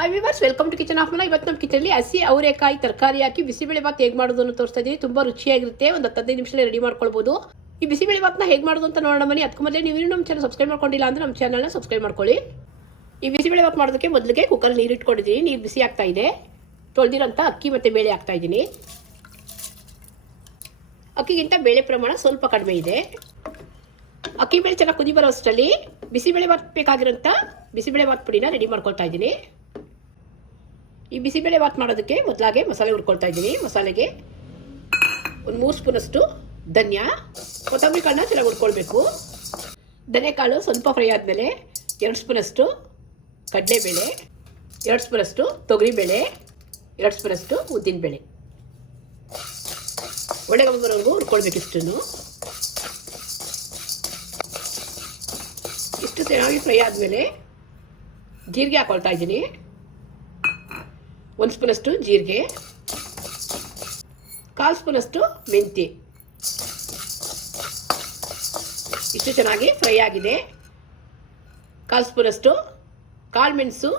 Hi viewers welcome to kitchen of ಮನ ಇವತ್ತು ನಮ್ಮ ಕಿಚನಲ್ಲಿ ಹಸಿ ಅವರೆಕಾಯಿ ತರಕಾರಿ ಹಾಕಿ ಬಿಸಿಬೇಳೆ ಭಾತ್ ಹೇಗೆ ಮಾಡೋದು ಅಂತ ತೋರಿಸ್ತಾ ಇದ್ದೀನಿ ತುಂಬ ರುಚಿಯಾಗಿರುತ್ತೆ. ಒಂದು ಹತ್ತೈದು ನಿಮಿಷದಲ್ಲಿ ರೆಡಿ ಮಾಡ್ಕೊಳ್ಬೋದು. ಈ ಬಿಸಿಬೇಳೆ ಭಾತ್ನ ಹೇಗೆ ಮಾಡೋದು ಅಂತ ನೋಡೋಣ ಬನ್ನಿ. ಅದಕ್ಕೆ ಮೊದಲೇ ನೀವು ಇನ್ನೂ ನಮ್ಮ ಚಾನಲ್ ಸಬ್ಸ್ಕ್ರೈಬ್ ಮಾಡ್ಕೊಂಡಿಲ್ಲ ಅಂದರೆ ನಮ್ಮ ಚಾನಲ್ನ ಸಬ್ಸ್ಕ್ರೈಬ್ ಮಾಡ್ಕೊಳ್ಳಿ. ಈ ಬಿಸಿಬೇಳೆ ಭಾತ್ ಮಾಡೋದಕ್ಕೆ ಮೊದಲಿಗೆ ಕುಕ್ಕರ್ ನೀರು ಇಟ್ಕೊಂಡಿದ್ದೀನಿ. ನೀರು ಬಿಸಿ ಆಗ್ತಾ ಇದೆ. ತೊಳೆದಿರೋಂಥ ಅಕ್ಕಿ ಮತ್ತು ಬೇಳೆ ಹಾಕ್ತಾ ಇದ್ದೀನಿ. ಅಕ್ಕಿಗಿಂತ ಬೇಳೆ ಪ್ರಮಾಣ ಸ್ವಲ್ಪ ಕಡಿಮೆ ಇದೆ. ಅಕ್ಕಿ ಬೇಳೆ ಚೆನ್ನಾಗಿ ಕುದಿ ಬರೋ ಅಷ್ಟರಲ್ಲಿ ಬಿಸಿಬೇಳೆ ಭಾತ್ ಬೇಕಾಗಿರೋಂಥ ಬಿಸಿಬೇಳೆ ಭಾತ್ ಪುಡಿನ ರೆಡಿ ಮಾಡ್ಕೊಳ್ತಾ ಇದ್ದೀನಿ. ಈ ಬಿಸಿಬೇಳೆ ಬಾತ್ ಮಾಡೋದಕ್ಕೆ ಮೊದಲಾಗೆ ಮಸಾಲೆ ಹುರ್ಕೊಳ್ತಾ ಇದ್ದೀನಿ. ಮಸಾಲೆಗೆ ಒಂದು ಮೂರು ಸ್ಪೂನಷ್ಟು ಧನ್ಯ, ಕೊತ್ತಂಬರಿ ಕಾಳನ್ನ ಚೆನ್ನಾಗಿ ಹುಡ್ಕೊಳ್ಬೇಕು ಧನೆಕಾಳು ಸ್ವಲ್ಪ ಫ್ರೈ ಆದಮೇಲೆ ಎರಡು ಸ್ಪೂನಷ್ಟು ಕಡಲೆಬೇಳೆ, ಎರಡು ಸ್ಪೂನಷ್ಟು ತೊಗರಿಬೇಳೆ, ಎರಡು ಸ್ಪೂನಷ್ಟು ಉದ್ದಿನಬೇಳೆ. ಒಳ್ಳೆ ಬರೋವರೆಗೂ ಹುರ್ಕೊಳ್ಬೇಕು ಇಷ್ಟನ್ನು. ಇಷ್ಟು ಚೆನ್ನಾಗಿ ಫ್ರೈ ಆದಮೇಲೆ ಜೀರಿಗೆ ಹಾಕೊಳ್ತಾ ಇದ್ದೀನಿ. ಒಂದು ಸ್ಪೂನಷ್ಟು ಜೀರಿಗೆ, ಕಾಲು ಸ್ಪೂನಷ್ಟು ಮೆಂತಿ ಇಷ್ಟು ಚೆನ್ನಾಗಿ ಫ್ರೈ ಆಗಿದೆ. ಕಾಲು ಸ್ಪೂನಷ್ಟು ಕಾಳು ಮೆಣಸು,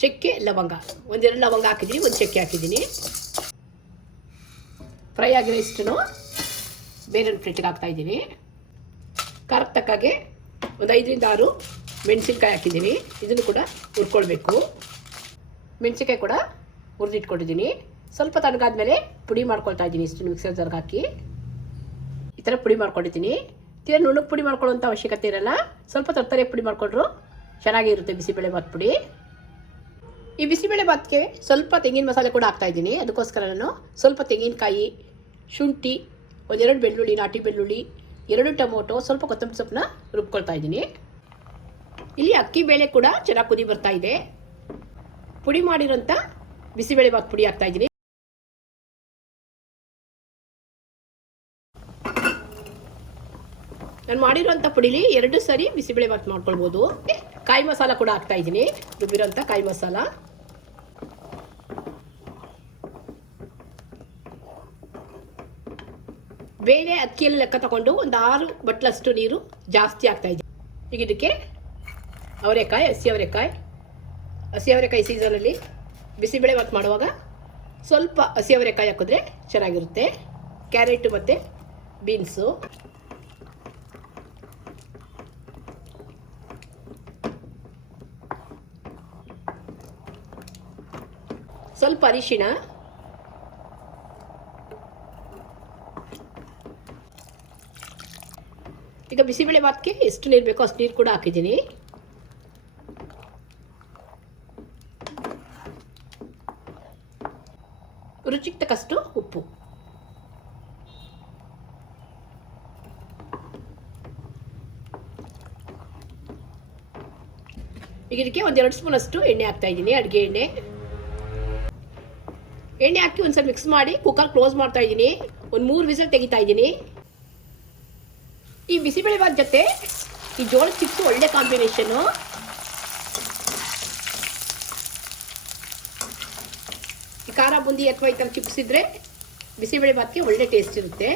ಚಕ್ಕೆ, ಲವಂಗ. ಒಂದೆರಡು ಲವಂಗ ಹಾಕಿದ್ದೀನಿ, ಒಂದು ಚಕ್ಕೆ ಹಾಕಿದ್ದೀನಿ. ಫ್ರೈ ಆಗಿರೋ ಇಷ್ಟು ಬೇರೆ ಪ್ಲೇಟಿಗೆ ಹಾಕ್ತಾ ಇದ್ದೀನಿ. ಖಾರಕ್ಕೆ ತಕ್ಕಾಗೆ ಒಂದು ಐದರಿಂದ ಆರು ಮೆಣಸಿನ್ಕಾಯಿ ಹಾಕಿದ್ದೀನಿ. ಇದನ್ನು ಕೂಡ ಹುರ್ಕೊಳ್ಬೇಕು. ಮೆಣಸಿನ್ಕಾಯಿ ಕೂಡ ಹುರಿದಿಟ್ಕೊಂಡಿದ್ದೀನಿ ಸ್ವಲ್ಪ ತಣ್ಗಾದ್ಮೇಲೆ ಪುಡಿ ಮಾಡ್ಕೊಳ್ತಾ ಇದ್ದೀನಿ ಇಷ್ಟು ಮಿಕ್ಸರ್ ಜಾರ್ಗೆ ಹಾಕಿ. ಈ ಥರ ಪುಡಿ ಮಾಡ್ಕೊಂಡಿದ್ದೀನಿ. ತೀರ ನುಣ್ಣಗೆ ಪುಡಿ ಮಾಡ್ಕೊಳ್ಳೋಂಥ ಅವಶ್ಯಕತೆ ಇರಲ್ಲ. ಸ್ವಲ್ಪ ತರ್ತರೆ ಪುಡಿ ಮಾಡಿಕೊಂಡ್ರು ಚೆನ್ನಾಗಿರುತ್ತೆ ಬಿಸಿಬೇಳೆ ಭಾತ್ ಪುಡಿ. ಈ ಬಿಸಿಬೇಳೆ ಭಾತ್ಗೆ ಸ್ವಲ್ಪ ತೆಂಗಿನ ಮಸಾಲೆ ಕೂಡ ಹಾಕ್ತಾಯಿದ್ದೀನಿ ಅದಕ್ಕೋಸ್ಕರ ನಾನು ಸ್ವಲ್ಪ ತೆಂಗಿನಕಾಯಿ, ಶುಂಠಿ, ಒಂದೆರಡು ಬೆಳ್ಳುಳ್ಳಿ, ನಾಟಿ ಬೆಳ್ಳುಳ್ಳಿ, ಎರಡು ಟೊಮೊಟೊ, ಸ್ವಲ್ಪ ಕೊತ್ತಂಬರಿ ಸೊಪ್ಪನ್ನ ರುಬ್ಕೊಳ್ತಾ ಇದ್ದೀನಿ. ಇಲ್ಲಿ ಅಕ್ಕಿ ಬೇಳೆ ಕೂಡ ಚೆನ್ನಾಗಿ ಕುದಿ ಬರ್ತಾ ಇದೆ. ಪುಡಿ ಮಾಡಿರೋಂಥ ಬಿಸಿಬೇಳೆ ಬಾತ್ ಪುಡಿ ಹಾಕ್ತಾ ಇದ್ದೀನಿ. ನಾನು ಮಾಡಿರೋಂಥ ಪುಡಿಲಿ ಎರಡು ಸರಿ ಬಿಸಿಬೇಳೆ ಬಾತ್ ಮಾಡ್ಕೊಳ್ಬೋದು. ಕಾಯಿ ಮಸಾಲ ಕೂಡ ಹಾಕ್ತಾ ಇದ್ದೀನಿ. ರುಬ್ಬಿರೋಂಥ ಕಾಯಿ ಮಸಾಲ. ಬೇಳೆ, ಅಕ್ಕಿಯಲ್ಲಿ ಲೆಕ್ಕ ತಗೊಂಡು ಒಂದು ಆರು ಬಟ್ಲಷ್ಟು ನೀರು ಜಾಸ್ತಿ ಆಗ್ತಾ ಇದೆ ಈಗ ಇದಕ್ಕೆ ಅವರೆಕಾಯಿ ಹಸಿ ಅವರೆಕಾಯಿ ಹಸಿ ಅವರೆಕಾಯಿ ಸೀಸನಲ್ಲಿ ಬಿಸಿಬೇಳೆ ಭಾತ್ ಮಾಡುವಾಗ ಸ್ವಲ್ಪ ಹಸಿ ಅವರೆಕಾಯಿ ಹಾಕಿದ್ರೆ ಚೆನ್ನಾಗಿರುತ್ತೆ. ಕ್ಯಾರೆಟು ಮತ್ತು ಬೀನ್ಸು ಸ್ವಲ್ಪ ಅರಿಶಿಣ. ಈಗ ಬಿಸಿಬೇಳೆ ಬಾತ್ಗೆ ಎಷ್ಟು ನೀರು ಬೇಕೋ ಅಷ್ಟು ನೀರು ಕೂಡ ಹಾಕಿದ್ದೀನಿ. ರುಚಿಗೆ ತಕ್ಕಷ್ಟು ಉಪ್ಪು. ಈಗ ಇದಕ್ಕೆ ಒಂದೆರಡು ಸ್ಪೂನ್ ಅಷ್ಟು ಎಣ್ಣೆ ಹಾಕ್ತಾ ಇದ್ದೀನಿ, ಅಡುಗೆ ಎಣ್ಣೆ. ಎಣ್ಣೆ ಹಾಕಿ ಒಂದ್ಸಲ ಮಿಕ್ಸ್ ಮಾಡಿ ಕುಕ್ಕರ್ ಕ್ಲೋಸ್ ಮಾಡ್ತಾ ಇದ್ದೀನಿ. ಒಂದು ಮೂರು ವಿಸಲ್ ತೆಗಿತಾ ಇದ್ದೀನಿ. ಈ ಬಿಸಿಬೇಳೆ ಬಾತ್ ಜೊತೆ ಈ ಜೋಳದ ಚಿಪ್ಸ್ ಒಳ್ಳೆ ಕಾಂಬಿನೇಷನು ಈ ಖಾರ ಬುಂದಿ ಅಥವಾ ಈ ಥರ ಚಿಪ್ಸ್ ಇದ್ದರೆ ಬಿಸಿಬೇಳೆ ಭಾತ್ಗೆ ಒಳ್ಳೆ ಟೇಸ್ಟ್ ಇರುತ್ತೆ.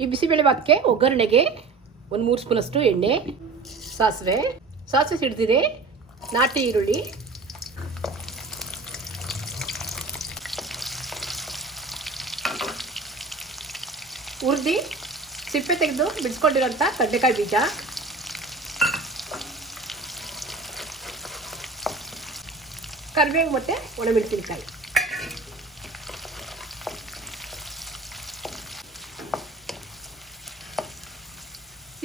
ಈ ಬಿಸಿಬೇಳೆ ಭಾತ್ಗೆ ಒಗ್ಗರಣೆಗೆ ಒಂದು ಮೂರು ಸ್ಪೂನಷ್ಟು ಎಣ್ಣೆ, ಸಾಸಿವೆ. ಸಾಸಿವೆ ಸಿಡ್ದಿದೆ ನಾಟಿ ಈರುಳ್ಳಿ. ಹುರಿದು ಸಿಪ್ಪೆ ತೆಗೆದು ಬಿಡಿಸ್ಕೊಂಡಿರೋಂಥ ಕಡಲೆಕಾಯಿ ಬೀಜ. ಕರಿಬೇವು ಮತ್ತು ಒಣಮೆಣಸಿನಕಾಯಿ.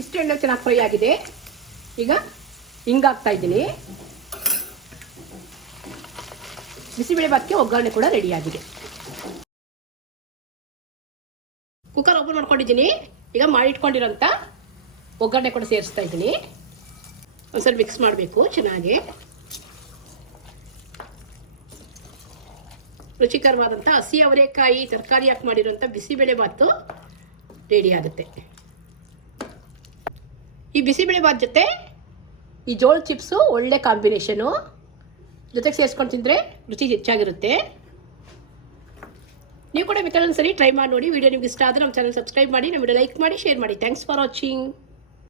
ಇಷ್ಟು ಎಣ್ಣೆ ಚೆನ್ನಾಗಿ ಫ್ರೈ ಆಗಿದೆ. ಈಗ ಹಿಂಗಾಗ್ತಾ ಇದ್ದೀನಿ. ಬಿಸಿಬೇಳೆ ಭಾತ್ಗೆ ಒಗ್ಗರಣೆ ಕೂಡ ರೆಡಿಯಾಗಿದೆ ಕುಕ್ಕರ್ ಓಪನ್ ಮಾಡ್ಕೊಂಡಿದ್ದೀನಿ. ಈಗ ಮಾಡಿಟ್ಕೊಂಡಿರೋಂಥ ಒಗ್ಗರಣೆ ಕೂಡ ಸೇರಿಸ್ತಾ ಇದ್ದೀನಿ. ಒಂದ್ಸಲ ಮಿಕ್ಸ್ ಮಾಡಬೇಕು ಚೆನ್ನಾಗಿ. ರುಚಿಕರವಾದಂಥ ಹಸಿ ಅವರೆಕಾಯಿ ತರಕಾರಿ ಹಾಕಿ ಮಾಡಿರೋಂಥ ಬಿಸಿಬೇಳೆ ಭಾತು ರೆಡಿ ಆಗುತ್ತೆ. ಈ ಬಿಸಿಬೇಳೆ ಭಾತ್ ಜೊತೆ ಈ ಜೋಳ ಚಿಪ್ಸು ಒಳ್ಳೆ ಕಾಂಬಿನೇಷನು ಜೊತೆಗೆ ಸೇರಿಸ್ಕೊಂಡು ತಿಂದರೆ ರುಚಿ ಹೆಚ್ಚಾಗಿರುತ್ತೆ. ನೀವು ಕೂಡ ಬೇಕಾದ್ರೆ ಸರಿ ಟ್ರೈ ಮಾಡಿ ನೋಡಿ. ವಿಡಿಯೋ ನಿಮ್ಗೆ ಇಷ್ಟ ಆದರೆ ನಮ್ಮ ಚಾನಲ್ ಸಬ್ಸ್ಕ್ರೈಬ್ ಮಾಡಿ ನಮ್ಮ ವಿಡಿಯೋ ಲೈಕ್ ಮಾಡಿ ಶೇರ್ ಮಾಡಿ. Thanks for watching